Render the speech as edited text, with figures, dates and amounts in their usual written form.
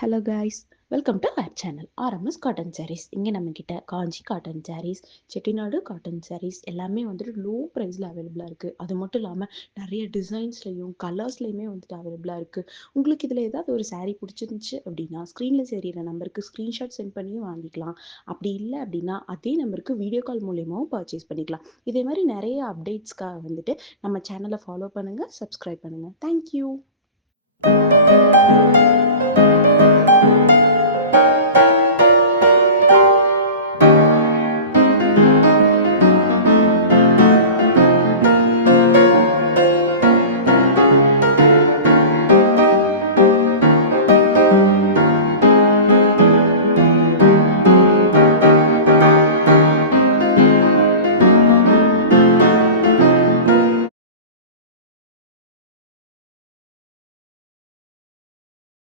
Hello guys, welcome to our channel RMS cotton sarees. இங்கே நம்மக்கிட்ட Kanchi cotton sarees, Chettinad cotton sarees எல்லாமே வந்துட்டு low ப்ரைஸில் அவைலபிளாக இருக்குது. அது மட்டும் இல்லாமல் நிறைய டிசைன்ஸ்லையும் கலர்ஸ்லையுமே வந்துட்டு அவைலபிளாக இருக்குது. உங்களுக்கு இதில் ஏதாவது ஒரு சாரீ பிடிச்சிருந்துச்சு அப்படின்னா ஸ்க்ரீனில் தெரியிற நம்பருக்கு ஸ்க்ரீன்ஷாட் சென்ட் பண்ணியும் வாங்கிக்கலாம். அப்படி இல்லை அப்படின்னா அதே நம்பருக்கு வீடியோ கால் மூலியமாகவும் பர்ச்சேஸ் பண்ணிக்கலாம். இதே மாதிரி நிறைய அப்டேட்ஸ்க்காக வந்துட்டு நம்ம சேனலை ஃபாலோ பண்ணுங்கள், சப்ஸ்கிரைப் பண்ணுங்கள். தேங்க்யூ.